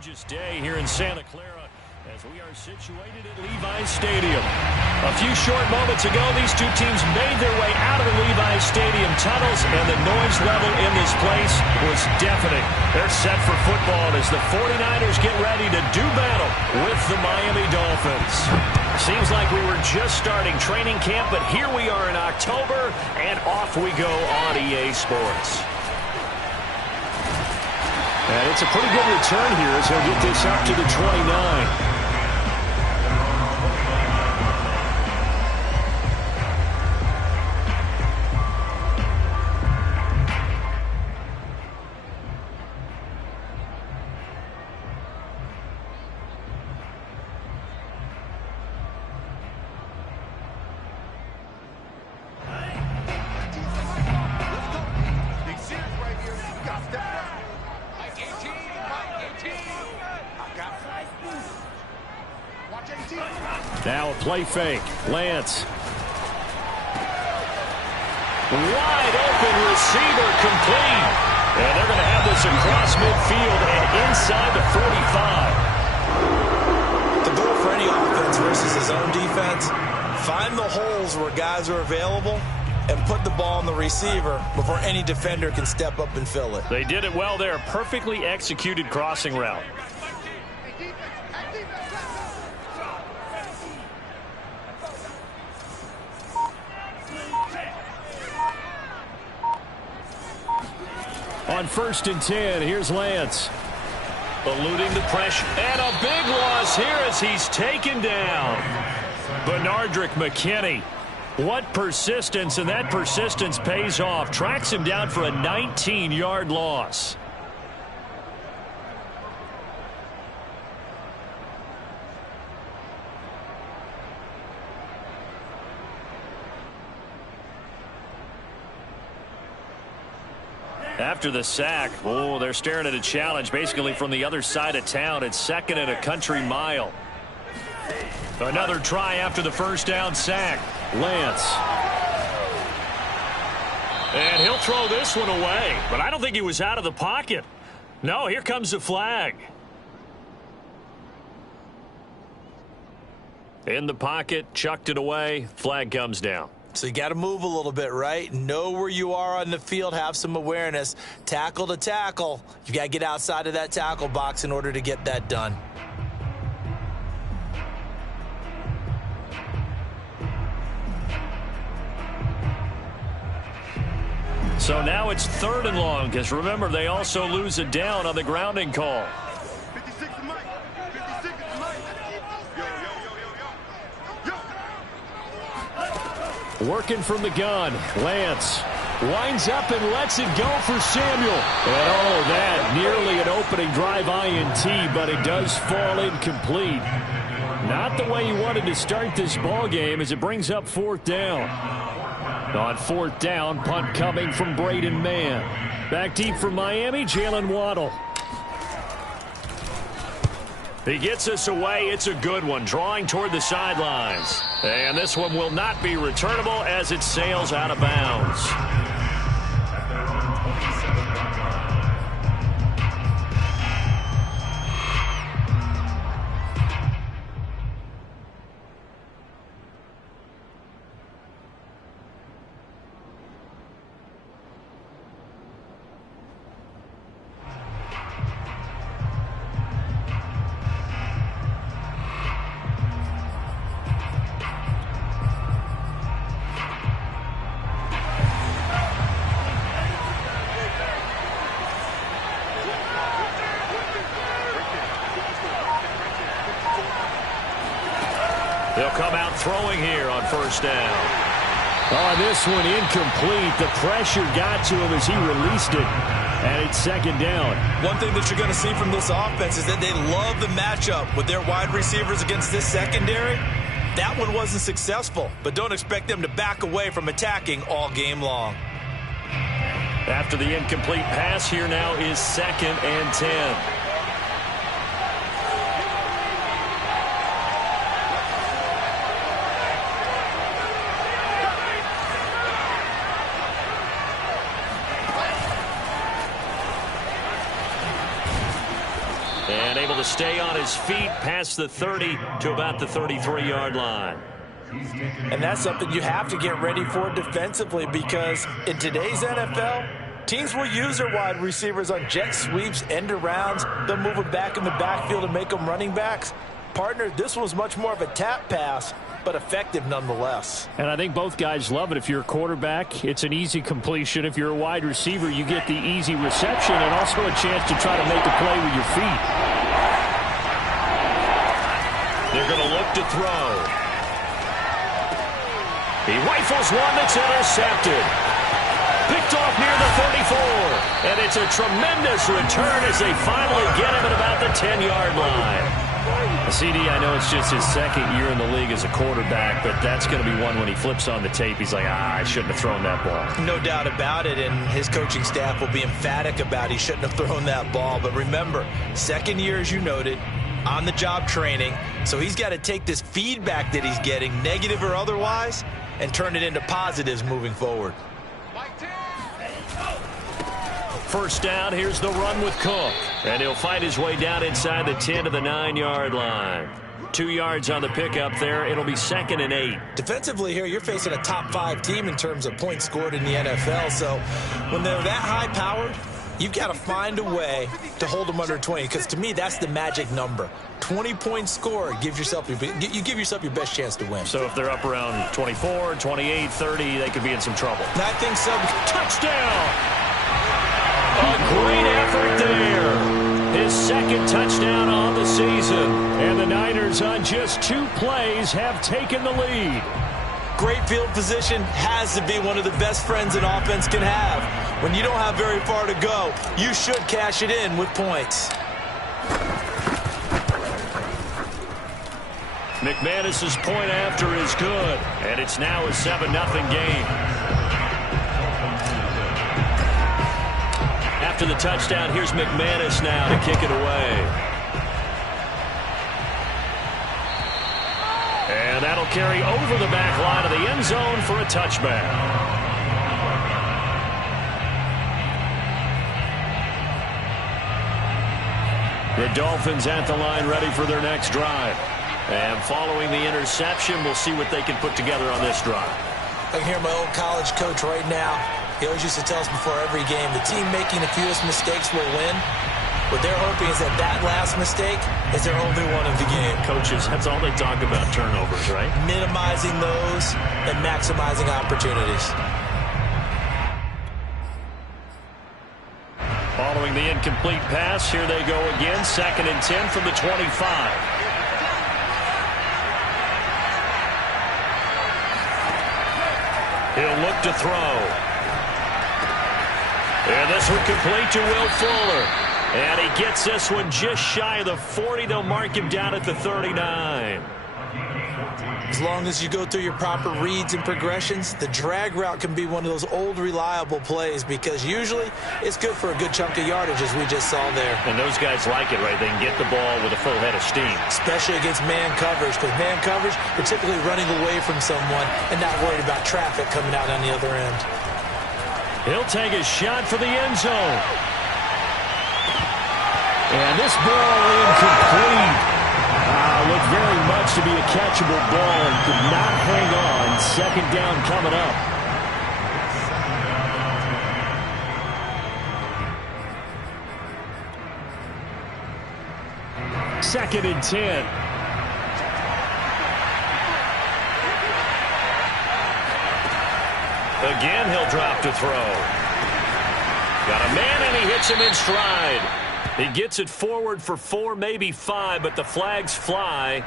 gorgeous day here in Santa Clara as we are situated at Levi's Stadium. A few short moments ago, these two teams made their way out of the Levi's Stadium tunnels, and the noise level in this place was deafening. They're set for football as the 49ers get ready to do battle with the Miami Dolphins. Seems like we were just starting training camp, but here we are in October, and off we go on EA Sports. And it's a pretty good return here as he'll get this up to the 29. Now a play fake. Lance. Wide open receiver complete. And they're going to have this across midfield and inside the 45. The goal for any offense versus his own defense, find the holes where guys are available and put the ball on the receiver before any defender can step up and fill it. They did it well there. Perfectly executed crossing route. On 1st and 10, here's Lance. Eluding the pressure. And a big loss here as he's taken down. Benardrick McKinney. What persistence, and that persistence pays off. Tracks him down for a 19-yard loss. After the sack, oh, they're staring at a challenge basically from the other side of town. It's 2nd and a country mile. Another try after the first down sack. Lance. And he'll throw this one away, but I don't think he was out of the pocket. No, here comes the flag. In the pocket, chucked it away, flag comes down. So you got to move a little bit, right? Know where you are on the field, have some awareness. Tackle to tackle. You got to get outside of that tackle box in order to get that done. So now it's 3rd and long, because remember, they also lose a down on the grounding call. Working from the gun. Lance winds up and lets it go for Samuel. And oh, that nearly an opening drive INT, but it does fall incomplete. Not the way you wanted to start this ball game as it brings up 4th down. On 4th down, punt coming from Braden Mann. Back deep from Miami, Jalen Waddle. He gets us away. It's a good one, drawing toward the sidelines. And this one will not be returnable as it sails out of bounds. They'll come out throwing here on 1st down. Oh, this one incomplete. The pressure got to him as he released it. And it's 2nd down. One thing that you're going to see from this offense is that they love the matchup with their wide receivers against this secondary. That one wasn't successful, but don't expect them to back away from attacking all game long. After the incomplete pass, here now is 2nd and 10. able to stay on his feet past the 30 to about the 33-yard line. And that's something you have to get ready for defensively, because in today's NFL, teams will use their wide receivers on jet sweeps, end arounds. They'll move them back in the backfield and make them running backs. Partner, this was much more of a tap pass, but effective nonetheless. And I think both guys love it. If you're a quarterback, it's an easy completion. If you're a wide receiver, you get the easy reception and also a chance to try to make a play with your feet. They're going to look to throw. He rifles one that's intercepted. Picked off near the 34. And it's a tremendous return as they finally get him at about the 10-yard line. CD, I know it's just his second year in the league as a quarterback, but that's going to be one when he flips on the tape. He's like, I shouldn't have thrown that ball. No doubt about it, and his coaching staff will be emphatic about he shouldn't have thrown that ball. But remember, second year, as you noted, on-the-job training, so he's got to take this feedback that he's getting, negative or otherwise, and turn it into positives moving forward. First down, here's the run with Cook. And he'll find his way down inside the 10 to the 9-yard line. 2 yards on the pickup there. It'll be 2nd and 8. Defensively here, you're facing a top-5 team in terms of points scored in the NFL. So when they're that high-powered, you've got to find a way to hold them under 20, because to me, that's the magic number. 20 points scored, you give yourself your best chance to win. So if they're up around 24, 28, 30, they could be in some trouble. I think so. Touchdown! A great effort there. His second touchdown on the season. And the Niners on just 2 plays have taken the lead. Great field position has to be one of the best friends an offense can have. When you don't have very far to go, you should cash it in with points. McManus's point after is good, and it's now a 7-0 game. After the touchdown, here's McManus now to kick it away. And that'll carry over the back line of the end zone for a touchback. The Dolphins at the line ready for their next drive. And following the interception, we'll see what they can put together on this drive. I can hear my old college coach right now. He always used to tell us before every game, the team making the fewest mistakes will win. What they're hoping is that that last mistake is their only one of the game. Coaches, that's all they talk about, turnovers, right? Minimizing those and maximizing opportunities. Following the incomplete pass, here they go again. 2nd and 10 from the 25. He'll look to throw. And this one complete to Will Fuller. And he gets this one just shy of the 40. They'll mark him down at the 39. As long as you go through your proper reads and progressions, the drag route can be one of those old reliable plays, because usually it's good for a good chunk of yardage, as we just saw there. And those guys like it, right? They can get the ball with a full head of steam. Especially against man coverage, because man coverage, they're typically running away from someone and not worried about traffic coming out on the other end. He'll take a shot for the end zone. And this ball incomplete. Looked very much to be a catchable ball and could not hang on. 2nd down coming up. Second and 10. Again, he'll drop to throw. Got a man, and he hits him in stride. He gets it forward for 4, maybe 5, but the flags fly.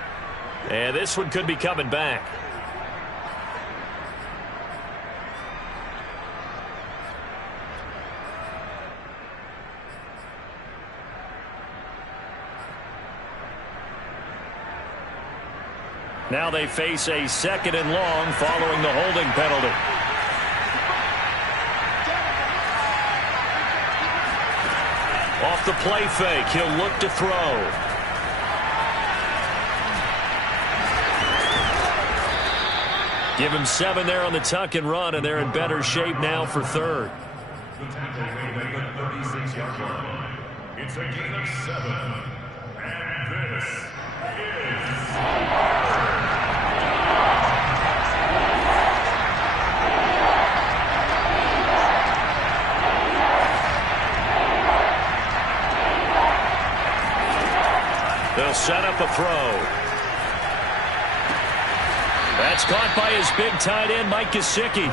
And this one could be coming back. Now they face a 2nd and long following the holding penalty. Off the play fake, he'll look to throw. Give him 7 there on the tuck and run, and they're in better shape now for 3rd. It's a gain of 7. They'll set up a throw. That's caught by his big tight end, Mike Gesicki.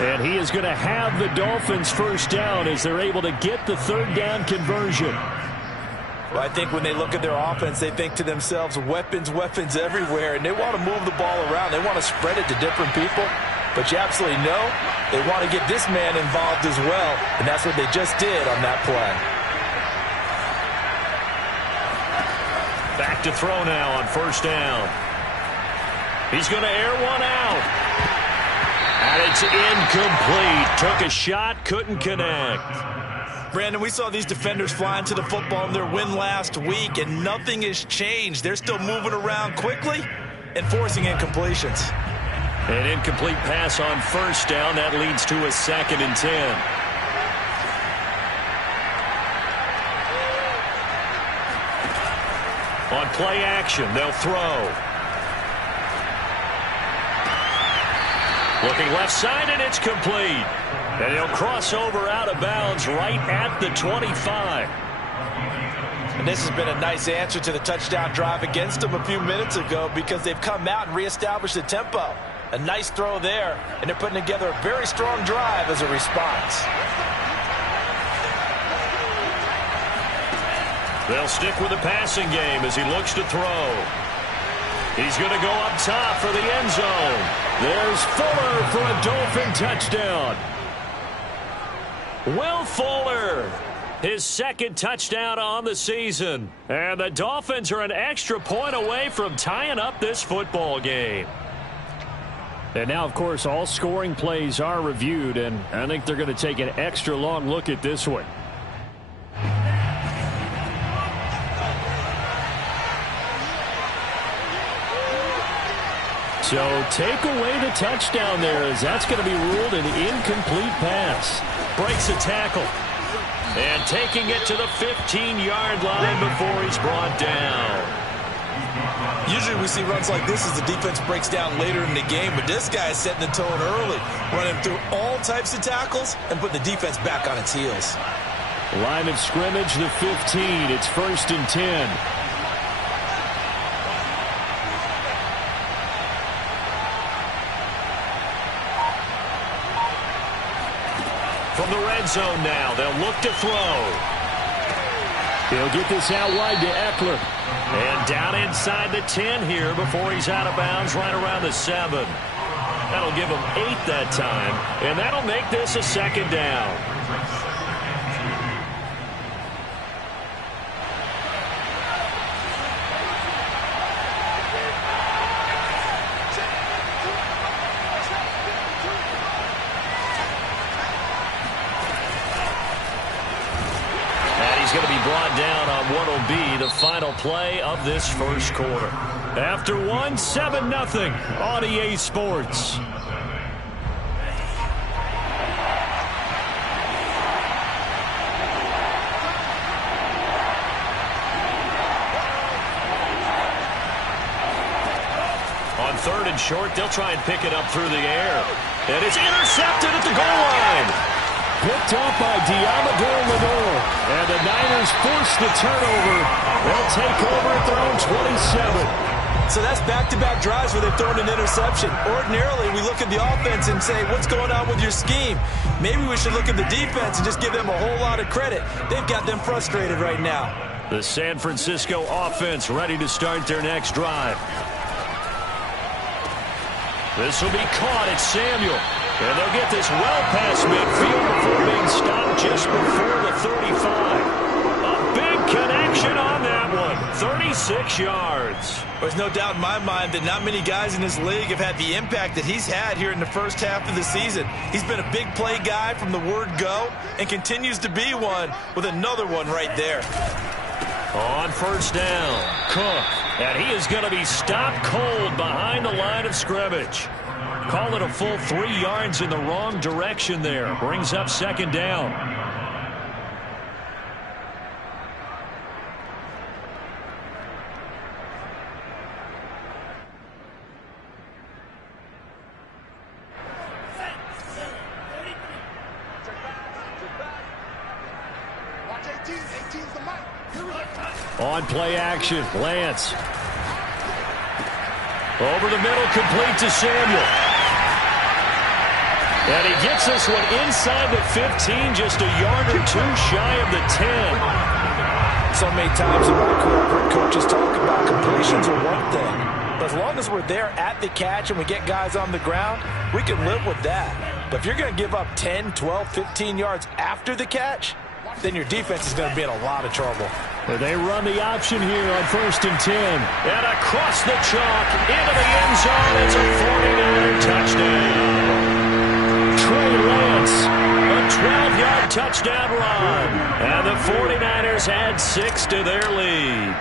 And he is going to have the Dolphins first down as they're able to get the third down conversion. Well, I think when they look at their offense, they think to themselves, weapons, weapons everywhere, and they want to move the ball around. They want to spread it to different people. But you absolutely know they want to get this man involved as well, and that's what they just did on that play. Back to throw now on first down. He's going to air one out. And it's incomplete. Took a shot, couldn't connect. Brandon, we saw these defenders flying to the football in their win last week, and nothing has changed. They're still moving around quickly and forcing incompletions. An incomplete pass on first down. That leads to a 2nd and 10. On play action, they'll throw. Looking left side, and it's complete. And he'll cross over out of bounds right at the 25. And this has been a nice answer to the touchdown drive against them a few minutes ago because they've come out and reestablished the tempo. A nice throw there, and they're putting together a very strong drive as a response. They'll stick with the passing game as he looks to throw. He's going to go up top for the end zone. There's Fuller for a Dolphin touchdown. Will Fuller, his 2nd touchdown on the season. And the Dolphins are an extra point away from tying up this football game. And now, of course, all scoring plays are reviewed, and I think they're going to take an extra long look at this one. So take away the touchdown there, as that's going to be ruled an incomplete pass. Breaks a tackle. And taking it to the 15-yard line before he's brought down. Usually we see runs like this as the defense breaks down later in the game, but this guy is setting the tone early, running through all types of tackles and putting the defense back on its heels. Line of scrimmage, the 15. It's 1st and 10. From the red zone now, they'll look to throw. He'll get this out wide to Eckler. And down inside the 10 here before he's out of bounds right around the 7. That'll give him 8 that time, and that'll make this a 2nd down. Going to be brought down on what will be the final play of this first quarter. After one, 7-0 on EA Sports. On 3rd and short, they'll try and pick it up through the air. And it's intercepted at the goal line. Picked off by Diamador Lenore. And the Niners force the turnover. They'll take over at their own 27. So that's back-to-back drives where they've thrown an interception. Ordinarily, we look at the offense and say, what's going on with your scheme? Maybe we should look at the defense and just give them a whole lot of credit. They've got them frustrated right now. The San Francisco offense ready to start their next drive. This will be caught at Samuel. And they'll get this well past midfield before being stopped just before the 35. A big connection on that one. 36 yards. There's no doubt in my mind that not many guys in this league have had the impact that he's had here in the first half of the season. He's been a big play guy from the word go and continues to be one with another one right there. On first down, Cook. And he is going to be stopped cold behind the line of scrimmage. Call it a full 3 yards in the wrong direction there. Brings up 2nd down. On play action, Lance. Over the middle, complete to Samuel. And he gets this one inside the 15, just a yard or two shy of the 10. So many times in my career, I've heard coaches talk about completions are one thing. But as long as we're there at the catch and we get guys on the ground, we can live with that. But if you're going to give up 10, 12, 15 yards after the catch, then your defense is going to be in a lot of trouble. They run the option here on 1st and 10. And across the chalk, into the end zone. It's a 49er touchdown. Trey Lance, a 12-yard touchdown run. And the 49ers add 6 to their lead.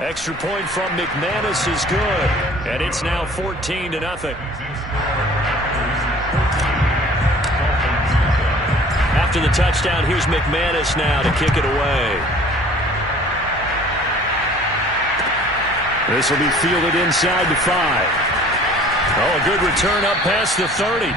Extra point from McManus is good. And it's now 14-0. After the touchdown, here's McManus now to kick it away. This will be fielded inside the 5. Oh, a good return up past the 30.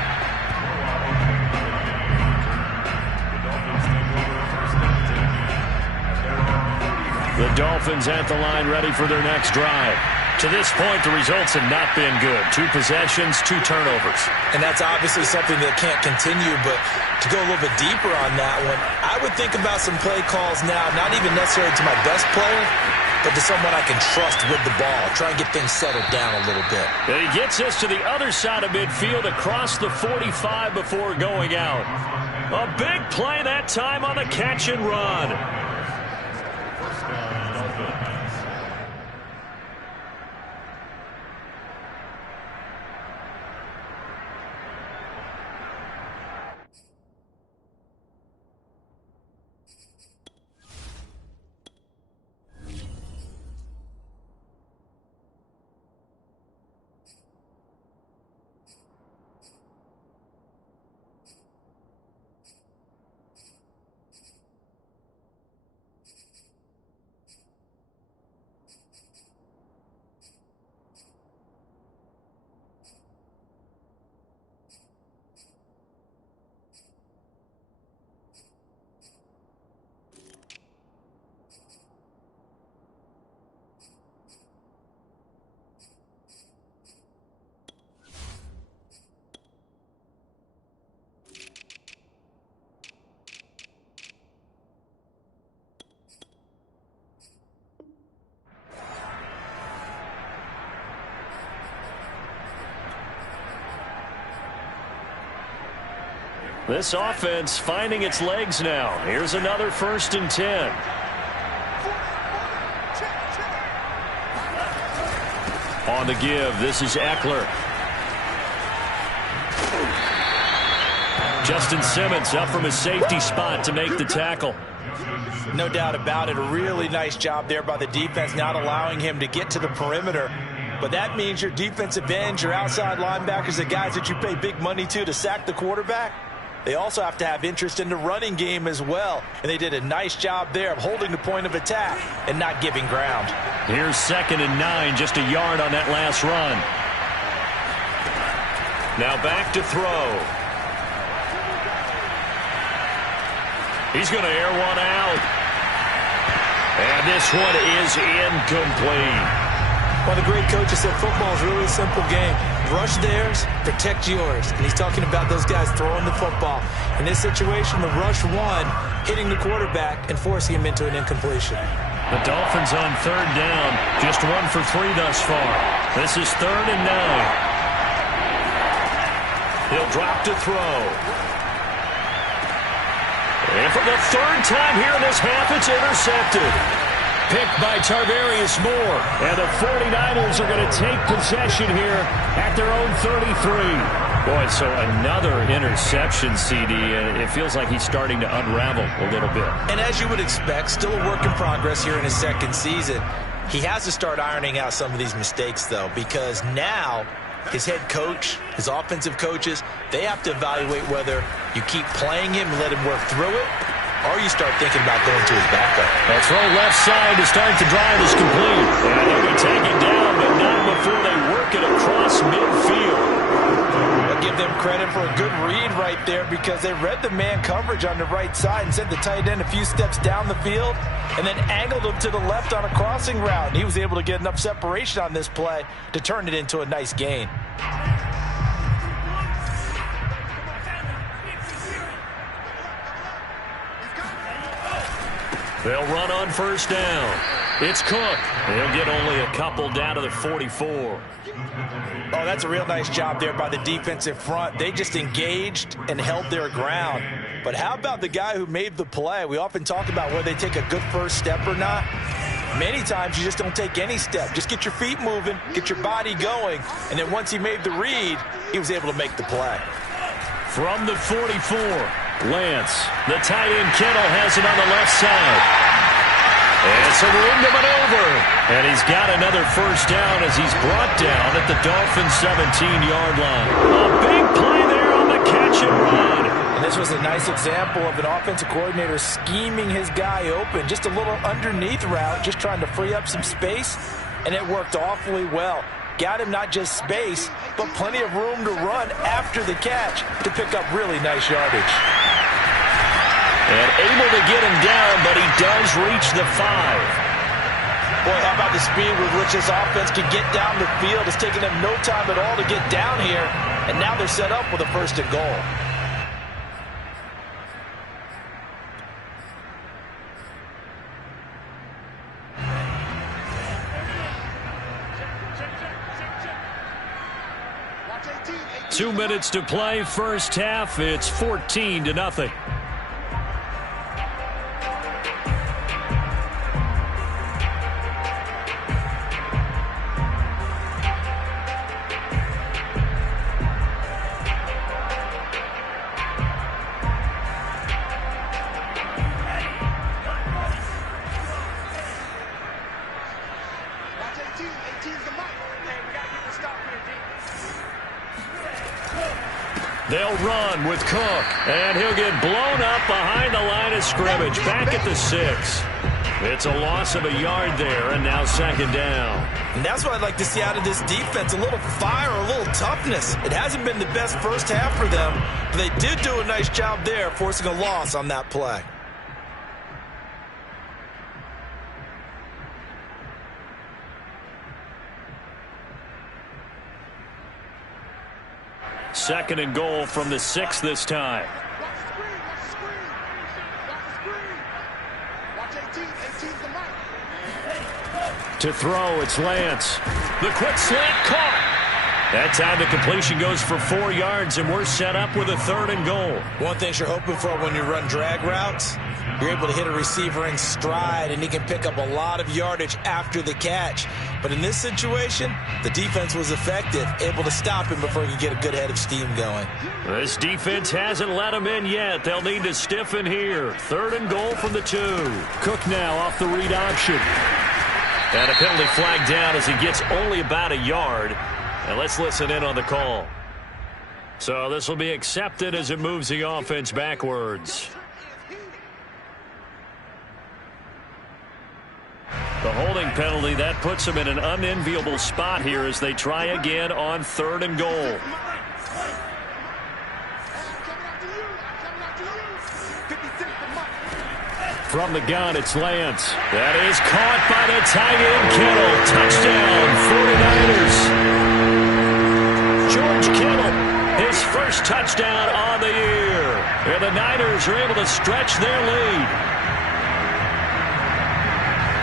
The Dolphins at the line, ready for their next drive. To this point, the results have not been good. 2 possessions, 2 turnovers. And that's obviously something that can't continue, but to go a little bit deeper on that one, I would think about some play calls now, not even necessarily to my best player, but to someone I can trust with the ball. Try and get things settled down a little bit. And he gets us to the other side of midfield across the 45 before going out. A big play that time on the catch and run. This offense finding its legs now. Here's another 1st and 10. On the give, this is Eckler. Justin Simmons up from his safety spot to make the tackle. No doubt about it. A really nice job there by the defense, not allowing him to get to the perimeter. But that means your defensive ends, your outside linebackers, the guys that you pay big money to sack the quarterback, they also have to have interest in the running game as well. And they did a nice job there of holding the point of attack and not giving ground. Here's 2nd and 9, just a yard on that last run. Now back to throw. He's going to air one out. And this one is incomplete. One of the great coaches said football is really a simple game. Rush theirs, protect yours. And he's talking about those guys throwing the football. In this situation, the rush one, hitting the quarterback and forcing him into an incompletion. The Dolphins on 3rd down, just 1 for 3 thus far. This is 3rd and 9. He'll drop to throw. And for the 3rd time here in this half, it's intercepted. Picked by Tarvarius Moore. And the 49ers are going to take possession here at their own 33. Boy, so another interception, CD, and it feels like he's starting to unravel a little bit. And as you would expect, still a work in progress here in his 2nd season. He has to start ironing out some of these mistakes, though, because now his head coach, his offensive coaches, they have to evaluate whether you keep playing him and let him work through it, or you start thinking about going to his backup. That throw left side to start the drive is complete. And they would take it down, but not before they work it across midfield. Again, give them credit for a good read right there because they read the man coverage on the right side and sent the tight end a few steps down the field and then angled him to the left on a crossing route. And he was able to get enough separation on this play to turn it into a nice gain. They'll run on first down. It's Cook. He'll get only a couple down to the 44. Oh, that's a real nice job there by the defensive front. They just engaged and held their ground. But how about the guy who made the play? We often talk about whether they take a good first step or not. Many times you just don't take any step. Just get your feet moving, get your body going, and then once he made the read, he was able to make the play. From the 44, Lance. The tight end Kittle has it on the left side. And some room to maneuver. And he's got another first down as he's brought down at the Dolphins' 17-yard line. A big play there on the catch and run. And this was a nice example of an offensive coordinator scheming his guy open. Just a little underneath route, just trying to free up some space. And it worked awfully well. Got him not just space, but plenty of room to run after the catch to pick up really nice yardage. And able to get him down, but he does reach the 5. Boy, how about the speed with which this offense can get down the field? It's taken them no time at all to get down here, and now they're set up with a first and goal. Two minutes to play, first half. It's 14-0. They'll run with Cook, and he'll get blown up behind the line of scrimmage, back at the 6. It's a loss of a yard there, and now second down. And that's what I'd like to see out of this defense, a little fire, a little toughness. It hasn't been the best first half for them, but they did do a nice job there, forcing a loss on that play. Second and goal from the 6 this time. To throw, it's Lance. The quick slant caught. That time the completion goes for 4 yards, and we're set up with a third and goal. One thing you're hoping for when you run drag routes, you're able to hit a receiver in stride, and he can pick up a lot of yardage after the catch. But in this situation, the defense was effective, able to stop him before he could get a good head of steam going. This defense hasn't let him in yet. They'll need to stiffen here. Third and goal from the 2. Cook now off the read option. And a penalty flag down as he gets only about a yard. And let's listen in on the call. So this will be accepted as it moves the offense backwards. The holding penalty, that puts them in an unenviable spot here as they try again on third and goal. From the gun, it's Lance. That is caught by the tight end, Kittle. Touchdown, 49ers. George Kittle, his first touchdown on the year. And the Niners are able to stretch their lead.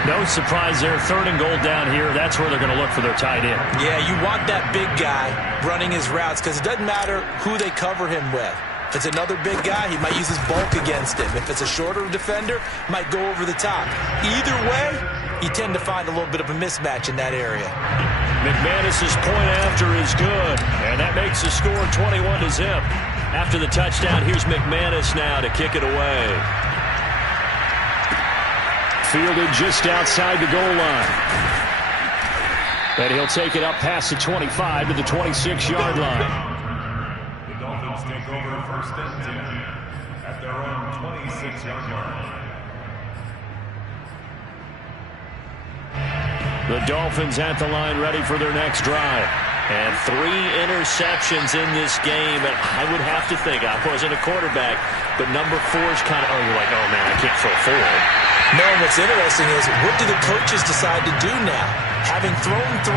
No surprise there, third and goal down here. That's where they're going to look for their tight end. Yeah, you want that big guy running his routes because it doesn't matter who they cover him with. If it's another big guy, he might use his bulk against him. If it's a shorter defender, might go over the top. Either way, you tend to find a little bit of a mismatch in that area. McManus's point after is good, and that makes the score 21-0. After the touchdown, here's McManus now to kick it away. Fielded just outside the goal line. And he'll take it up past the 25 to the 26-yard line. Take over first and 10 at their own 26-yard line. The Dolphins at the line ready for their next drive. And 3 interceptions in this game. And I would have to think, I wasn't a quarterback, but number 4 is kind of, you're like, oh, man, I can't throw 4. No, and what's interesting is, what do the coaches decide to do now? Having thrown 3,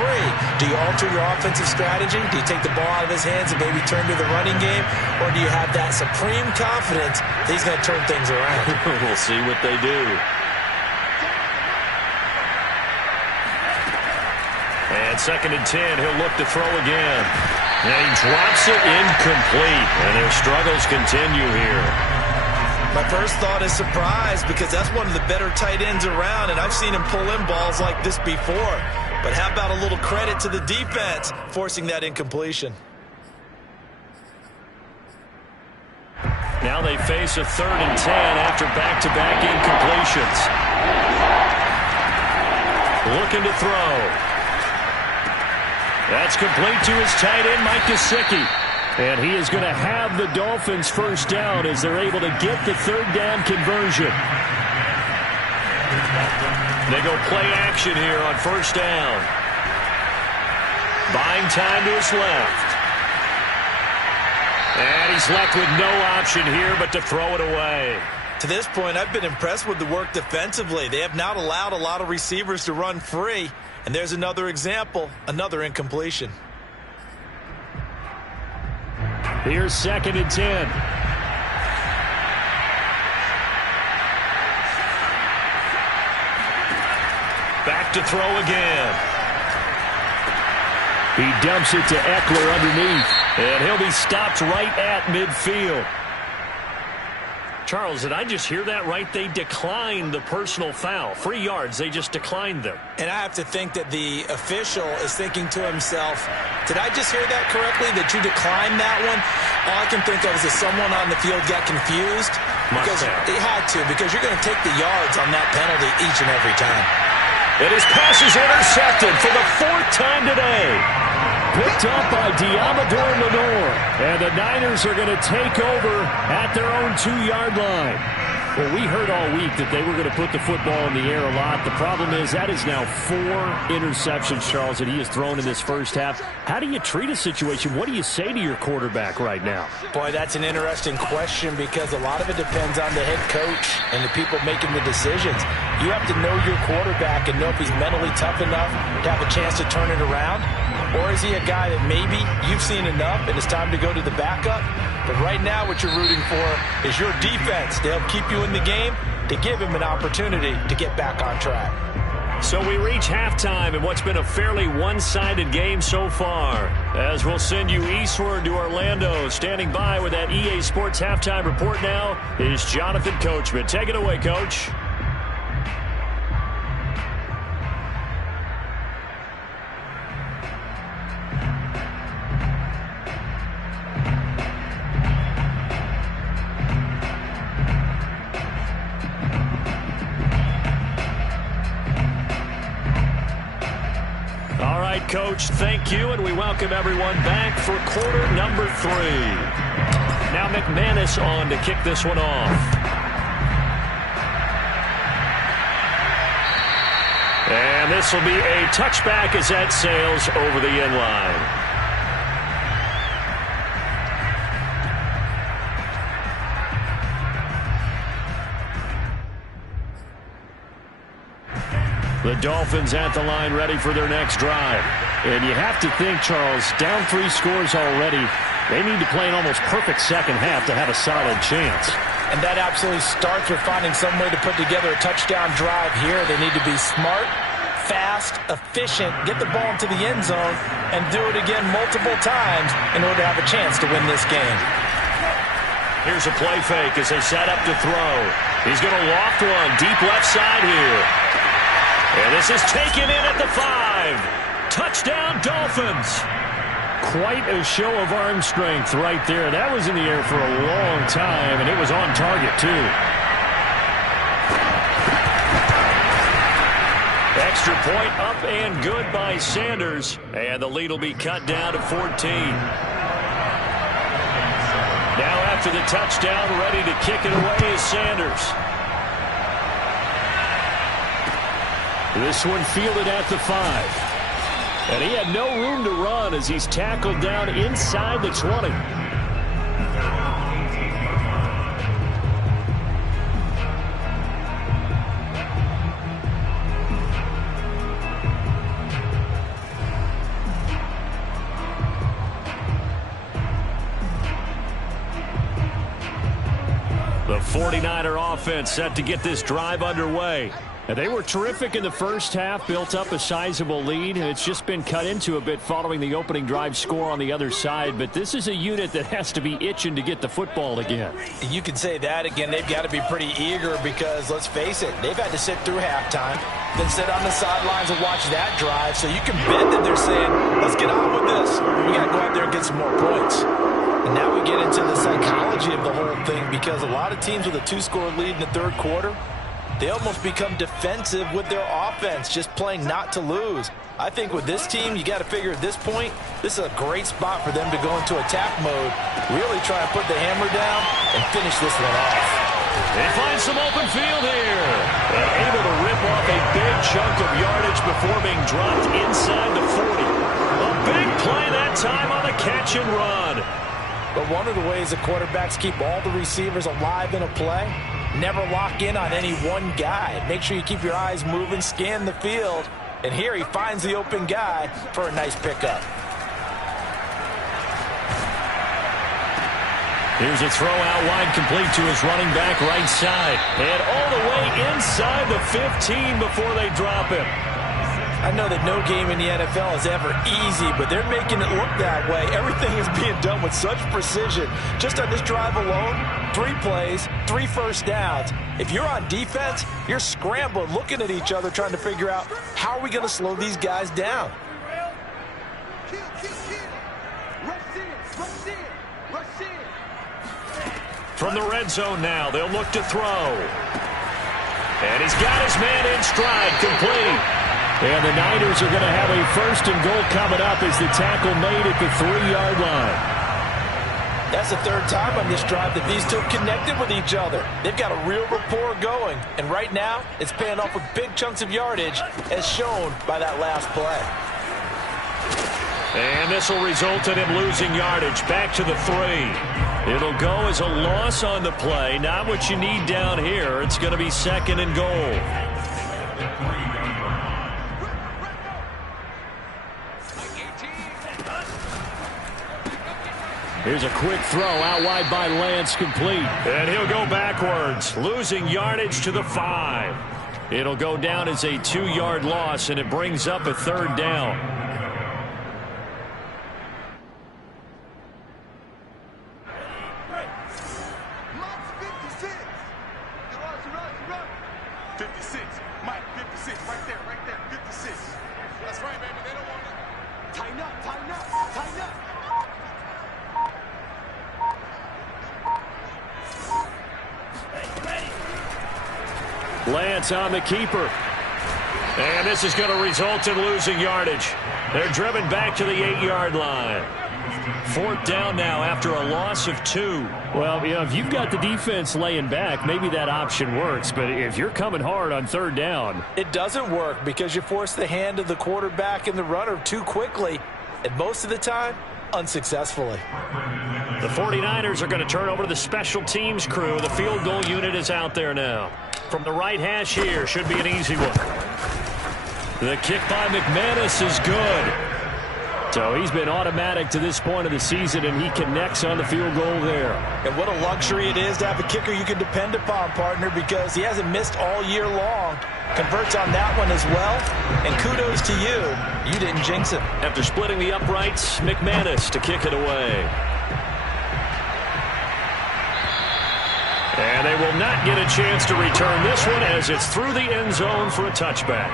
do you alter your offensive strategy? Do you take the ball out of his hands and maybe turn to the running game? Or do you have that supreme confidence that he's going to turn things around? We'll see what they do. And 2nd and 10, he'll look to throw again. And he drops it incomplete. And their struggles continue here. My first thought is surprise, because that's one of the better tight ends around, and I've seen him pull in balls like this before. But how about a little credit to the defense forcing that incompletion? Now they face a 3rd and 10 after back-to-back incompletions. Looking to throw. That's complete to his tight end, Mike Gesicki. And he is going to have the Dolphins first down as they're able to get the 3rd down conversion. They go play action here on 1st down. Buying time to his left. And he's left with no option here but to throw it away. To this point, I've been impressed with the work defensively. They have not allowed a lot of receivers to run free. And there's another example, another incompletion. Here's 2nd and 10. Back to throw again. He dumps it to Eckler underneath. And he'll be stopped right at midfield. Charles, did I just hear that right? They declined the personal foul. 3 yards, they just declined them. And I have to think that the official is thinking to himself, did I just hear that correctly, that you declined that one? All I can think of is that someone on the field got confused. Because they had to, because you're going to take the yards on that penalty each and every time. And his pass is intercepted for the 4th time today. Picked up by Diamador Lenore. And the Niners are going to take over at their own 2-yard line. Well, we heard all week that they were going to put the football in the air a lot. The problem is that is now 4 interceptions, Charles, that he has thrown in this first half. How do you treat a situation? What do you say to your quarterback right now? Boy, that's an interesting question, because a lot of it depends on the head coach and the people making the decisions. You have to know your quarterback and know if he's mentally tough enough to have a chance to turn it around. Or is he a guy that maybe you've seen enough and it's time to go to the backup? But right now what you're rooting for is your defense to help keep you in the game, to give him an opportunity to get back on track. So we reach halftime in what's been a fairly one-sided game so far. As we'll send you eastward to Orlando. Standing by with that EA Sports halftime report now is Jonathan Coachman. Take it away, Coach. Coach, thank you, and we welcome everyone back for quarter number 3. Now McManus on to kick this one off. And this will be a touchback as that sails over the end line. The Dolphins at the line ready for their next drive. And you have to think, Charles, down 3 scores already. They need to play an almost perfect second half to have a solid chance. And that absolutely starts with finding some way to put together a touchdown drive here. They need to be smart, fast, efficient, get the ball into the end zone, and do it again multiple times in order to have a chance to win this game. Here's a play fake as they set up to throw. He's going to loft one deep left side here. And this is taken in at the 5. Touchdown, Dolphins. Quite a show of arm strength right there. That was in the air for a long time, and it was on target, too. Extra point up and good by Sanders. And the lead will be cut down to 14. Now after the touchdown, ready to kick it away is Sanders. This one fielded at the 5. And he had no room to run as he's tackled down inside the 20. The 49er offense set to get this drive underway. And they were terrific in the first half, built up a sizable lead. It's just been cut into a bit following the opening drive score on the other side. But this is a unit that has to be itching to get the football again. You can say that again. They've got to be pretty eager because, let's face it, they've had to sit through halftime, then sit on the sidelines and watch that drive. So you can bet that they're saying, let's get on with this. We got to go out there and get some more points. And now we get into the psychology of the whole thing because a lot of teams with a 2-score lead in the third quarter, they almost become defensive with their offense, just playing not to lose. I think with this team, you got to figure at this point, this is a great spot for them to go into attack mode, really try and put the hammer down and finish this one off. They find some open field here. And able to rip off a big chunk of yardage before being dropped inside the 40. A big play that time on the catch and run. But one of the ways the quarterbacks keep all the receivers alive in a play, never lock in on any one guy. Make sure you keep your eyes moving, scan the field. And here he finds the open guy for a nice pickup. Here's a throw out wide, complete to his running back right side. And all the way inside the 15 before they drop him. I know that no game in the NFL is ever easy, but they're making it look that way. Everything is being done with such precision. Just on this drive alone, 3 plays, 3 first downs. If you're on defense, you're scrambling, looking at each other, trying to figure out how are we going to slow these guys down. From the red zone now, they'll look to throw. And he's got his man in stride, complete. And the Niners are going to have a 1st and goal coming up as the tackle made at the 3-yard line. That's the 3rd time on this drive that these two have connected with each other. They've got a real rapport going. And right now, it's paying off with big chunks of yardage as shown by that last play. And this will result in him losing yardage back to the 3. It'll go as a loss on the play. Not what you need down here. It's going to be 2nd and goal. Here's a quick throw out wide by Lance, complete. And he'll go backwards, losing yardage to the 5. It'll go down as a 2-yard loss, and it brings up a 3rd down. Lance on the keeper. And this is going to result in losing yardage. They're driven back to the 8-yard line. 4th down now after a loss of 2. Well, you know, if you've got the defense laying back, maybe that option works. But if you're coming hard on 3rd down, it doesn't work because you force the hand of the quarterback and the runner too quickly. And most of the time, unsuccessfully. The 49ers are going to turn over to the special teams crew. The field goal unit is out there now. From the right hash here, should be an easy one. The kick by McManus is good. So he's been automatic to this point of the season, and he connects on the field goal there. And what a luxury it is to have a kicker you can depend upon, partner, because he hasn't missed all year long. Converts on that one as well. And kudos to you. You didn't jinx him. After splitting the uprights, McManus to kick it away. And they will not get a chance to return this one as it's through the end zone for a touchback.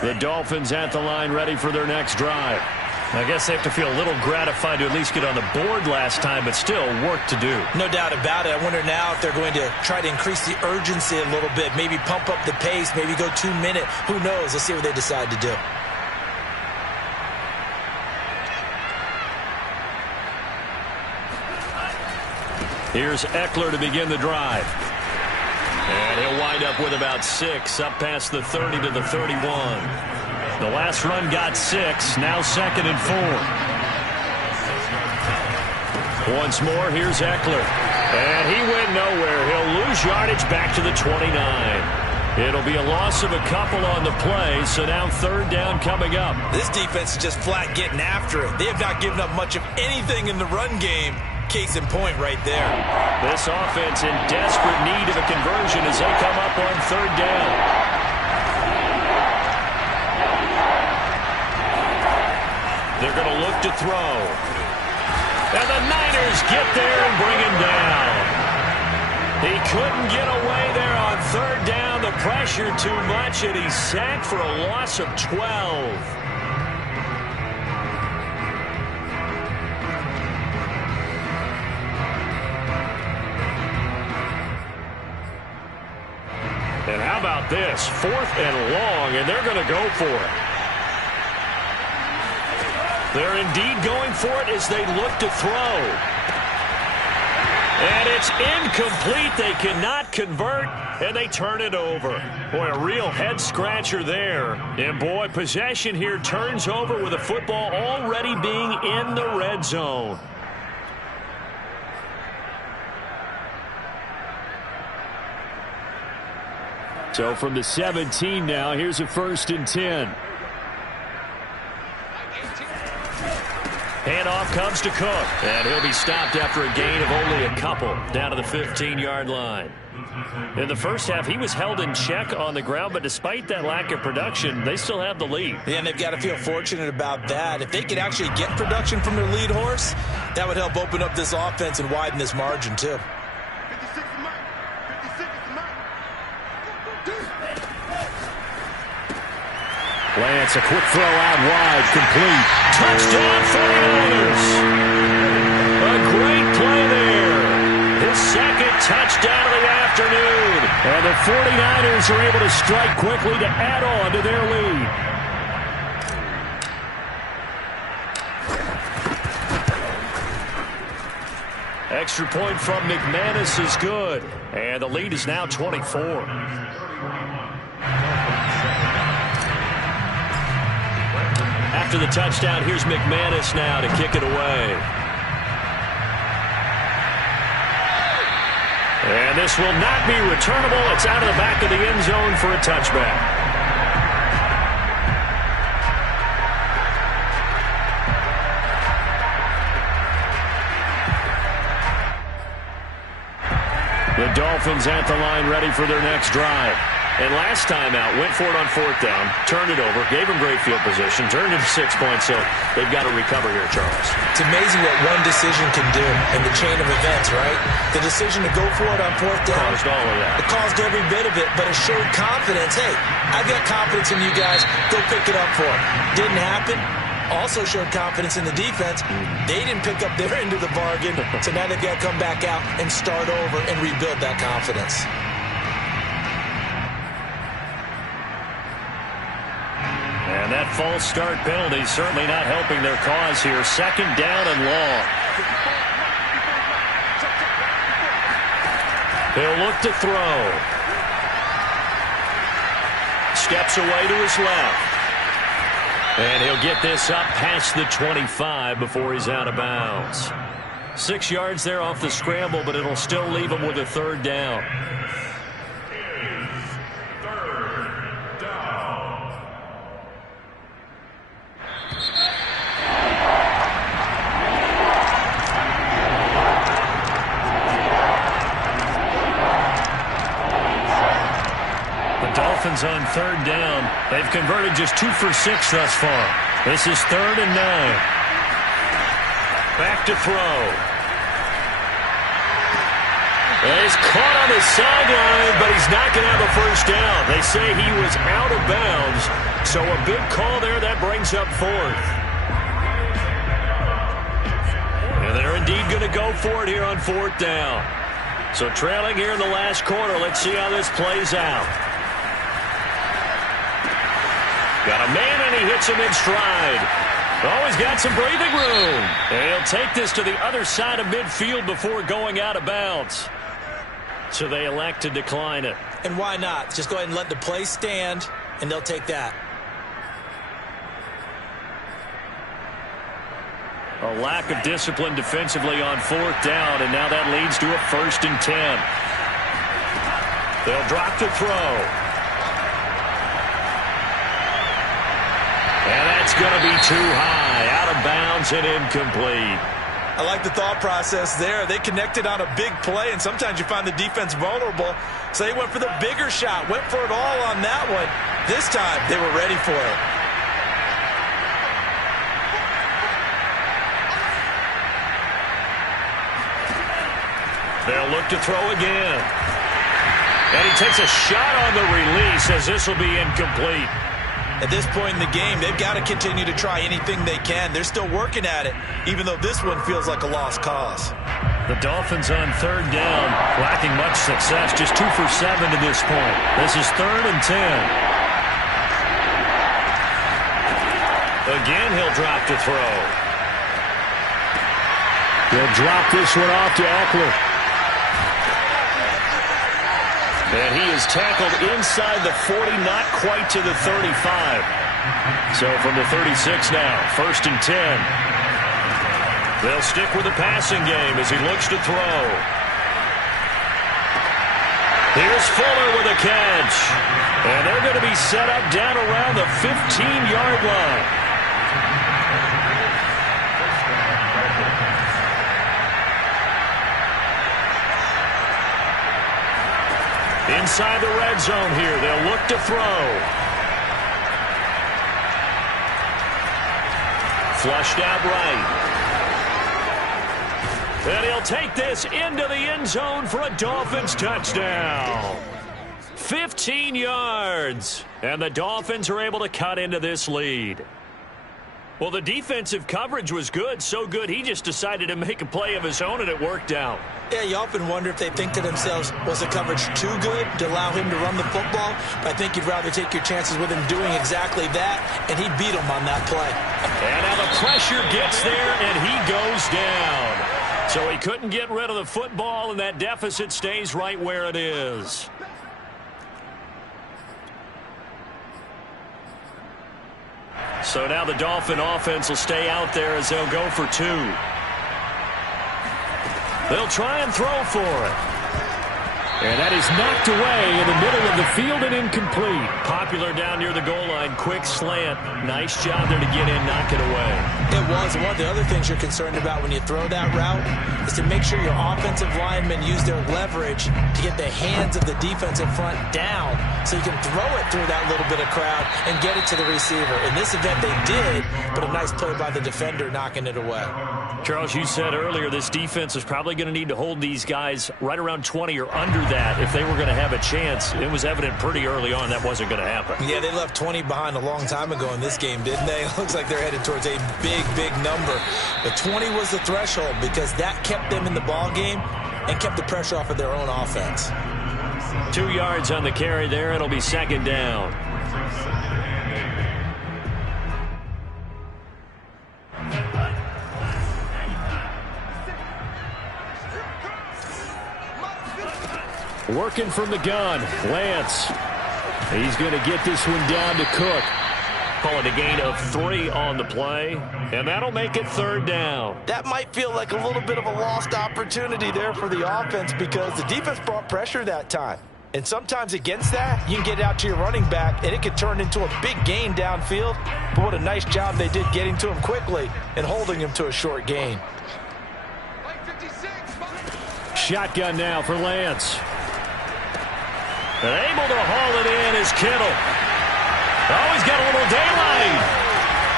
The Dolphins at the line, ready for their next drive. I guess they have to feel a little gratified to at least get on the board last time, but still work to do. No doubt about it. I wonder now if they're going to try to increase the urgency a little bit, maybe pump up the pace, maybe go 2 minute. Who knows? Let's see what they decide to do. Here's Eckler to begin the drive. And he'll wind up with about 6, up past the 30 to the 31. The last run got 6, now 2nd and 4. Once more, here's Eckler. And he went nowhere. He'll lose yardage back to the 29. It'll be a loss of a couple on the play, so now 3rd down coming up. This defense is just flat getting after it. They have not given up much of anything in the run game. Case in point right there. This offense in desperate need of a conversion as they come up on 3rd down. They're going to look to throw. And the Niners get there and bring him down. He couldn't get away there on 3rd down. The pressure too much, and he's sacked for a loss of 12. And how about this? 4th and long, and they're going to go for it. They're indeed going for it as they look to throw. And it's incomplete. They cannot convert, and they turn it over. Boy, a real head-scratcher there. And, boy, possession here turns over with the football already being in the red zone. So from the 17 now, here's a 1st and 10. Handoff comes to Cook, and he'll be stopped after a gain of only a couple down to the 15-yard line. In the first half, he was held in check on the ground, but despite that lack of production, they still have the lead. Yeah, and they've got to feel fortunate about that. If they could actually get production from their lead horse, that would help open up this offense and widen this margin, too. Lance, a quick throw out wide, complete. Touchdown, 49ers. A great play there. His 2nd touchdown of the afternoon. And the 49ers are able to strike quickly to add on to their lead. Extra point from McManus is good. And the lead is now 24. After the touchdown, here's McManus now to kick it away. And this will not be returnable. It's out of the back of the end zone for a touchback. The Dolphins at the line ready for their next drive. And last time out, went for it on 4th down, turned it over, gave him great field position, turned it to 6 points, so they've got to recover here, Charles. It's amazing what one decision can do in the chain of events, right? The decision to go for it on 4th down. Caused all of that. It caused every bit of it, but it showed confidence. Hey, I've got confidence in you guys. Go pick it up for it. Didn't happen. Also showed confidence in the defense. They didn't pick up their end of the bargain, so now they've got to come back out and start over and rebuild that confidence. And that false start penalty certainly not helping their cause here. 2nd down and long. He'll look to throw. Steps away to his left. And he'll get this up past the 25 before he's out of bounds. 6 yards there off the scramble, but it'll still leave him with a 3rd down. Dolphins on 3rd down. They've converted just 2 for 6 thus far. This is 3rd and 9. Back to throw. And he's caught on the sideline, but he's not going to have a 1st down. They say he was out of bounds, so a big call there that brings up 4th. And they're indeed going to go for it here on 4th down. So trailing here in the last quarter, let's see how this plays out. Got a man, and he hits him in stride. Oh, he's got some breathing room. And he'll take this to the other side of midfield before going out of bounds. So they elect to decline it. And why not? Just go ahead and let the play stand, and they'll take that. A lack of discipline defensively on 4th down, and now that leads to a 1st and 10. They'll drop the throw. And that's going to be too high, out of bounds and incomplete. I like the thought process there. They connected on a big play, and sometimes you find the defense vulnerable. So they went for the bigger shot, went for it all on that one. This time, they were ready for it. They'll look to throw again. And he takes a shot on the release as this will be incomplete. At this point in the game, they've got to continue to try anything they can. They're still working at it, even though this one feels like a lost cause. The Dolphins on 3rd down, lacking much success, just 2 for 7 to this point. This is 3rd and 10. Again, he'll drop to throw. He'll drop this one off to Eckler. And he is tackled inside the 40, not quite to the 35. So from the 36 now, 1st and 10. They'll stick with the passing game as he looks to throw. Here's Fuller with a catch. And they're going to be set up down around the 15-yard line. Inside the red zone here, they'll look to throw. Flushed out right. And he'll take this into the end zone for a Dolphins touchdown. 15 yards. And the Dolphins are able to cut into this lead. Well, the defensive coverage was good, so good he just decided to make a play of his own, and it worked out. Yeah, you often wonder if they think to themselves, was the coverage too good to allow him to run the football? But I think you'd rather take your chances with him doing exactly that, and he beat him on that play. And now the pressure gets there, and he goes down. So he couldn't get rid of the football, and that deficit stays right where it is. So now the Dolphin offense will stay out there as they'll go for 2. They'll try and throw for it. And that is knocked away in the middle of the field and incomplete. Popular down near the goal line. Quick slant. Nice job there to get in, knock it away. It was. One of the other things you're concerned about when you throw that route is to make sure your offensive linemen use their leverage to get the hands of the defensive front down so you can throw it through that little bit of crowd and get it to the receiver. In this event, they did, but a nice play by the defender knocking it away. Charles, you said earlier this defense is probably going to need to hold these guys right around 20 or under that if they were going to have a chance. It was evident pretty early on that wasn't going to happen. Yeah, they left 20 behind a long time ago in this game, didn't they? It looks like they're headed towards a big, big number. But 20 was the threshold because that kept them in the ball game and kept the pressure off of their own offense. 2 yards on the carry there. It'll be 2nd down. Working from the gun, Lance. He's going to get this one down to Cook. Call it a gain of 3 on the play, and that'll make it 3rd down. That might feel like a little bit of a lost opportunity there for the offense because the defense brought pressure that time. And sometimes against that, you can get out to your running back, and it could turn into a big gain downfield. But what a nice job they did getting to him quickly and holding him to a short gain. Shotgun now for Lance. And able to haul it in is Kittle. Oh, he's got a little daylight.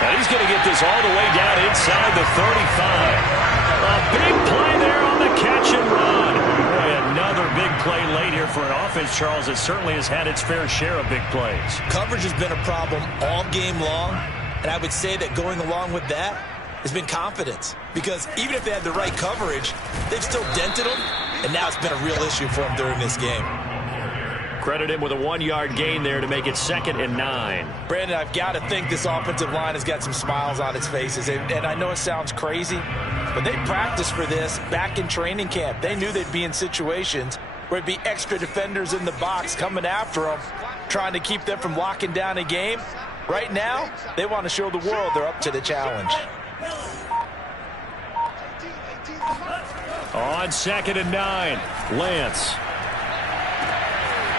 And he's going to get this all the way down inside the 35. A big play there on the catch and run. Boy, another big play late here for an offense, Charles, that certainly has had its fair share of big plays. Coverage has been a problem all game long, and I would say that going along with that has been confidence. Because even if they had the right coverage, they've still dented them, and now it's been a real issue for them during this game. Credit him with a 1-yard gain there to make it 2nd and 9. Brandon, I've got to think this offensive line has got some smiles on its faces. And I know it sounds crazy, but they practiced for this back in training camp. They knew they'd be in situations where it'd be extra defenders in the box coming after them, trying to keep them from locking down a game. Right now, they want to show the world they're up to the challenge. On 2nd and 9, Lance.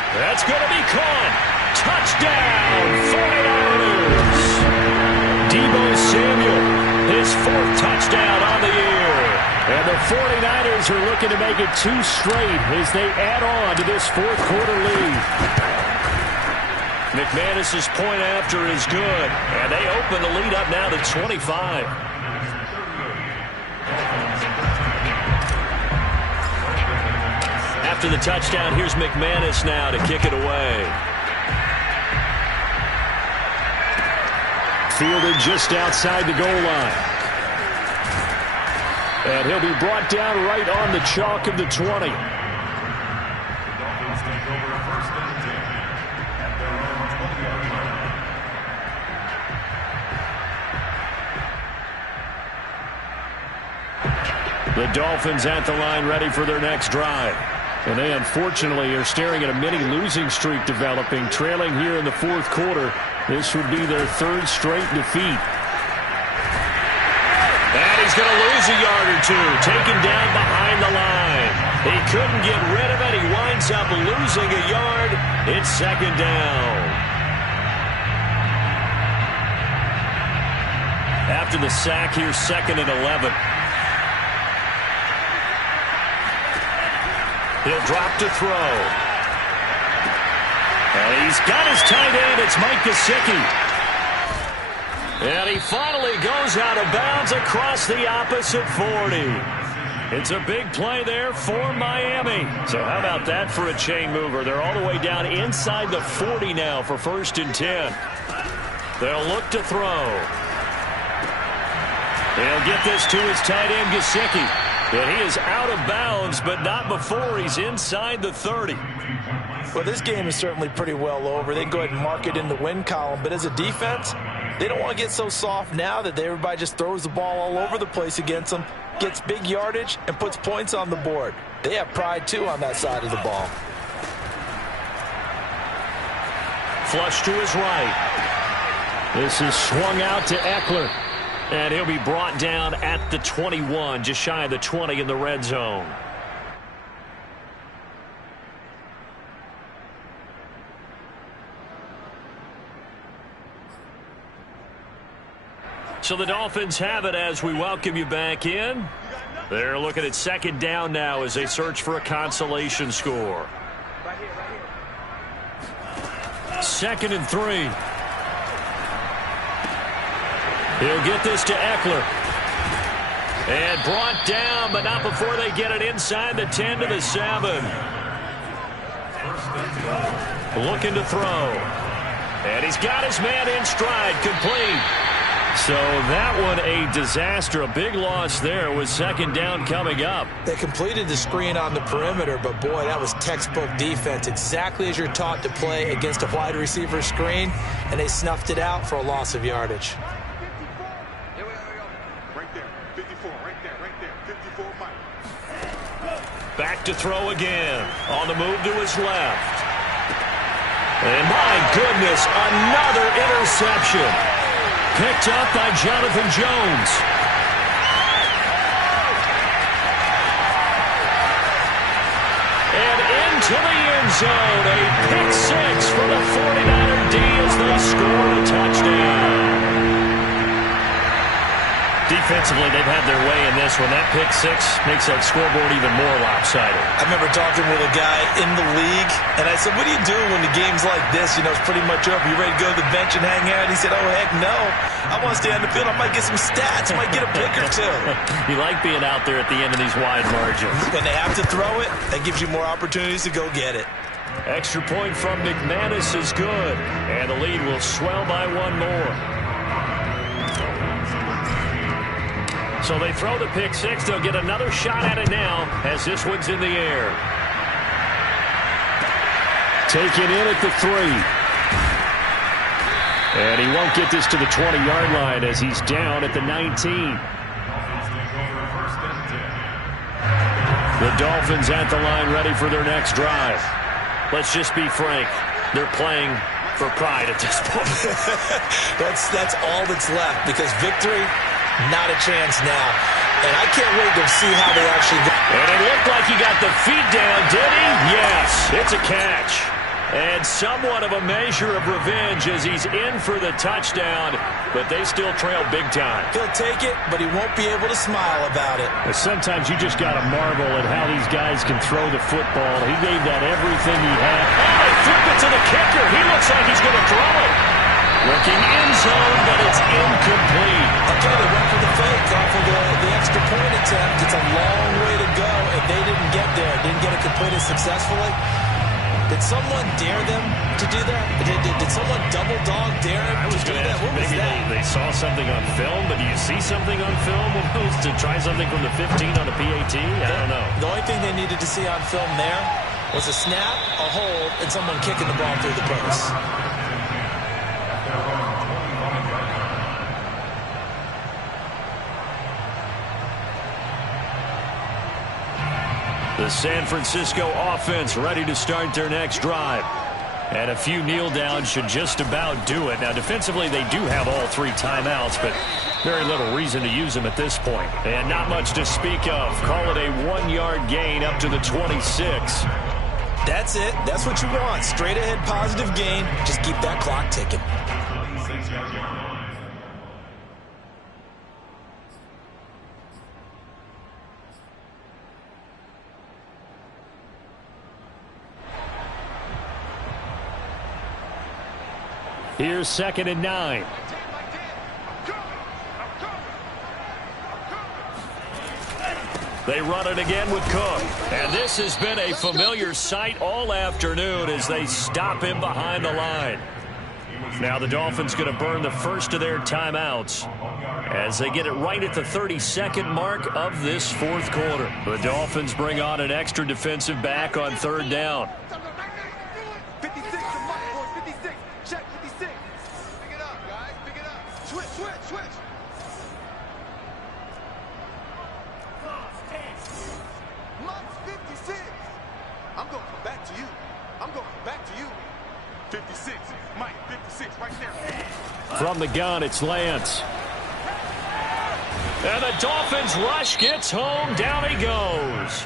That's going to be caught. Touchdown, 49ers. Deebo Samuel, his 4th touchdown on the year. And the 49ers are looking to make it 2 straight as they add on to this 4th quarter lead. McManus's point after is good, and they open the lead up now to 25. After the touchdown, here's McManus now to kick it away. Fielded just outside the goal line. And he'll be brought down right on the chalk of the 20. Dolphins take over 1st and 10 at their own 20-yard line. The Dolphins at the line ready for their next drive. And they unfortunately are staring at a mini losing streak developing, trailing here in the 4th quarter. This would be their 3rd straight defeat. And he's going to lose a yard or 2, taken down behind the line. He couldn't get rid of it. He winds up losing a yard. It's 2nd down. After the sack, here's 2nd and 11. He'll drop to throw. And he's got his tight end. It's Mike Gesicki. And he finally goes out of bounds across the opposite 40. It's a big play there for Miami. So how about that for a chain mover? They're all the way down inside the 40 now for 1st and 10. They'll look to throw. He'll get this to his tight end, Gesicki. And he is out of bounds, but not before he's inside the 30. Well, this game is certainly pretty well over. They can go ahead and mark it in the win column. But as a defense, they don't want to get so soft now that everybody just throws the ball all over the place against them, gets big yardage, and puts points on the board. They have pride, too, on that side of the ball. Flush to his right. This is swung out to Eckler. And he'll be brought down at the 21, just shy of the 20 in the red zone. So the Dolphins have it as we welcome you back in. They're looking at 2nd down now as they search for a consolation score. 2nd and 3. He'll get this to Eckler. And brought down, but not before they get it inside the 10 to the 7. Looking to throw. And he's got his man in stride, complete. So that one a disaster. A big loss there with 2nd down coming up. They completed the screen on the perimeter, but boy, that was textbook defense. Exactly as you're taught to play against a wide receiver screen, and they snuffed it out for a loss of yardage. Back to throw again. On the move to his left. And my goodness, another interception. Picked up by Jonathan Jones. And into the end zone. A pick 6 for the 49er D as they score a touchdown. Defensively, they've had their way in this one. That pick 6 makes that scoreboard even more lopsided. I remember talking with a guy in the league, and I said, what do you do when the game's like this? You know, it's pretty much over. You ready to go to the bench and hang out? He said, oh, heck no. I want to stay on the field. I might get some stats. I might get a pick or 2. You like being out there at the end of these wide margins. When they have to throw it, that gives you more opportunities to go get it. Extra point from McManus is good, and the lead will swell by 1 more. So they throw the pick 6. They'll get another shot at it now as this one's in the air. Taken in at the 3. And he won't get this to the 20-yard line as he's down at the 19. The Dolphins at the line ready for their next drive. Let's just be frank. They're playing for pride at this point. That's all that's left, because victory, not a chance now. And I can't wait to see how they actually go. And it looked like he got the feet down, did he? Yes, it's a catch. And somewhat of a measure of revenge as he's in for the touchdown, but they still trail big time. He'll take it, but he won't be able to smile about it. Sometimes you just got to marvel at how these guys can throw the football. He gave that everything he had. Oh, they flip it to the kicker. He looks like he's going to throw it. Looking end zone, but it's incomplete. Okay, they went for the fake off of the extra point attempt. It's a long way to go, and they didn't get there. Didn't get it completed successfully. Did someone dare them to do that? Did someone double dog dare him to do that? What was maybe that? They saw something on film, but do you see something on film to try something from the 15 on the PAT? I don't know. The only thing they needed to see on film there was a snap, a hold, and someone kicking the ball through the post. The San Francisco offense ready to start their next drive. And a few kneel downs should just about do it. Now, defensively, they do have all 3 timeouts, but very little reason to use them at this point. And not much to speak of. Call it a 1-yard gain up to the 26. That's it. That's what you want. Straight ahead positive gain. Just keep that clock ticking. Here's 2nd and 9. They run it again with Cook. And this has been a familiar sight all afternoon as they stop him behind the line. Now the Dolphins going to burn the first of their timeouts as they get it right at the 32nd mark of this 4th quarter. The Dolphins bring on an extra defensive back on 3rd down. From the gun, it's Lance. And the Dolphins rush gets home. Down he goes.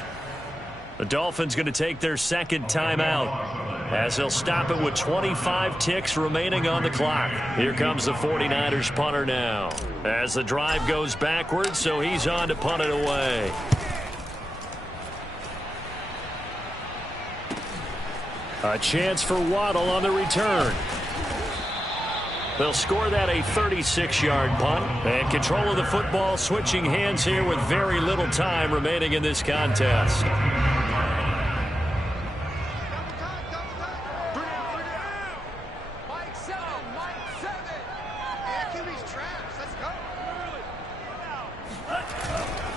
The Dolphins going to take their 2nd timeout as they'll stop it with 25 ticks remaining on the clock. Here comes the 49ers punter now as the drive goes backwards, so he's on to punt it away. A chance for Waddle on the return. They'll score that a 36-yard punt. And control of the football switching hands here with very little time remaining in this contest.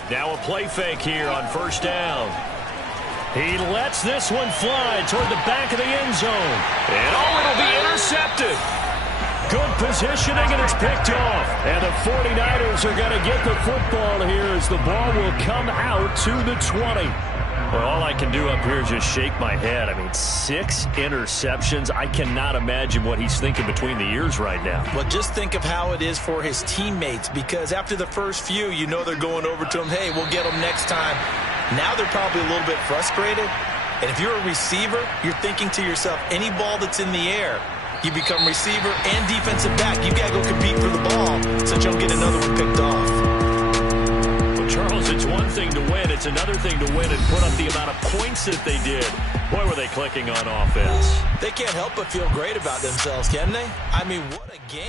Now a play fake here on 1st down. He lets this one fly toward the back of the end zone. And it'll be intercepted. Good positioning, and it's picked off. And the 49ers are going to get the football here as the ball will come out to the 20. Well, all I can do up here is just shake my head. I mean, 6 interceptions. I cannot imagine what he's thinking between the ears right now. Well, just think of how it is for his teammates, because after the first few, you know they're going over to him, hey, we'll get them next time. Now they're probably a little bit frustrated. And if you're a receiver, you're thinking to yourself, any ball that's in the air, you become receiver and defensive back. You got to go compete for the ball so you don't get another one picked off. Well, Charles, it's one thing to win. It's another thing to win and put up the amount of points that they did. Boy, were they clicking on offense. They can't help but feel great about themselves, can they? I mean, what a game.